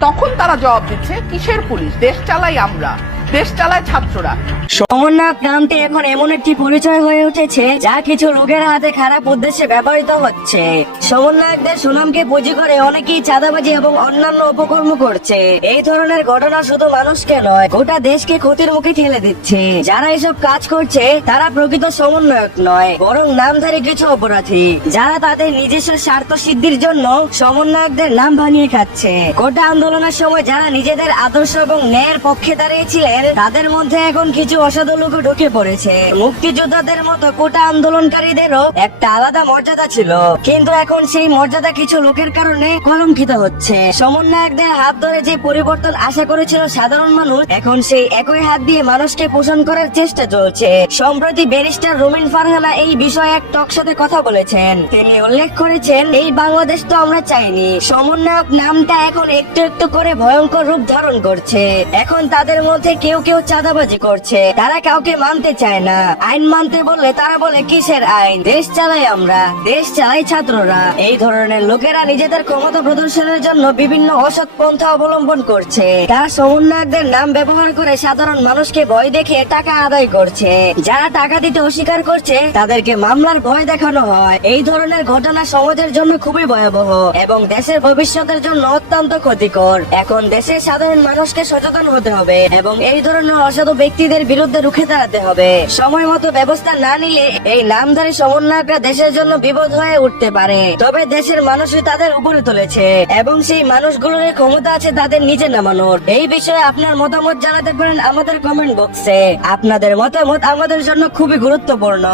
তখন তারা জবাব দিচ্ছে, কিসের পুলিশ, দেশ চালাই আমরা, দেশ চালায় ছাত্ররা। সমন্বয়ক নামটি এখন এমন একটি পরিচয় হয়ে উঠেছে যা কিছু লোকের হাতে খারাপ উদ্দেশ্যে ব্যবহৃত হচ্ছে। সমন্বয়কদের সুনামকে পুঁজি করে অনেকেই চাঁদাবাজি এবং অন্যান্য অপকর্ম করছে। এই ধরনের ঘটনা শুধু মানুষকে নয়, গোটা দেশকে ক্ষতির মুখে ঠেলে দিচ্ছে। যারা এসব কাজ করছে তারা প্রকৃত সমন্বয়ক নয়, বরং নামধারী কিছু অপরাধী, যারা তাদের নিজস্ব স্বার্থ সিদ্ধির জন্য সমন্বয়কদের নাম ভাঙিয়ে খাচ্ছে। গোটা আন্দোলনের সময় যারা নিজেদের আদর্শ এবং ন্যায়ের পক্ষে দাঁড়িয়েছিলেন তাদের মধ্যে এখন কিছু অসাধু লোক ঢুকে পড়েছে। মুক্তিযোদ্ধাদের মতো কোটা আন্দোলনকারীদেরও একটা আলাদা মর্যাদা ছিল, কিন্তু এখন সেই মর্যাদা কিছু লোকের কারণে কলঙ্কিত হচ্ছে। সমন্বয়কদের হাত ধরে যে পরিবর্তন আশা করেছিল সাধারণ মানুষ, এখন সেই একই হাত দিয়ে মানুষকে পোষণ করার চেষ্টা চলছে। সম্প্রতি ব্যারিস্টার রুমিন ফারহানা এই বিষয়ে এক টকশোতে কথা বলেছেন। তিনি উল্লেখ করেছেন, এই বাংলাদেশ তো আমরা চাইনি। সমন্বয়ক নামটা এখন একটু একটু করে ভয়ঙ্কর রূপ ধারণ করছে। এখন তাদের মধ্যে কেউ কেউ চাঁদাবাজি করছে, তারা কাউকে মানতে চায় না। আইন মানতে বললে তারা বলে, কিসের আইন, দেশ চালাই আমরা, দেশ চালাই ছাত্ররা। এই ধরনের লোকেরা নিজেদের ক্ষমতা প্রদর্শনের জন্য বিভিন্ন অসৎ পন্থা অবলম্বন করছে। তারা সমন্বয়কদের নাম ব্যবহার করে সাধারণ মানুষকে ভয় দেখে টাকা আদায় করছে। যারা টাকা দিতে অস্বীকার করছে তাদেরকে মামলার ভয় দেখানো হয়। এই ধরনের ঘটনা সমাজের জন্য খুবই ভয়াবহ এবং দেশের ভবিষ্যতের জন্য অত্যন্ত ক্ষতিকর। এখন দেশের সাধারণ মানুষকে সচেতন হতে হবে এবং এই ধরনের অসাধু ব্যক্তিদের বিরুদ্ধে রুখে দাঁড়াতে হবে। সময় মতো ব্যবস্থা না নিলে এই নামধারী সমন্বয়করা দেশের জন্য বিপদ হয়ে উঠতে পারে। তবে দেশের মানুষই তাদের উপরে তুলেছে এবং সেই মানুষগুলোর ক্ষমতা আছে তাদের নিচে নামানোর। এই বিষয়ে আপনার মতামত জানাতে পারেন আমাদের কমেন্ট বক্সে। আপনাদের মতামত আমাদের জন্য খুবই গুরুত্বপূর্ণ।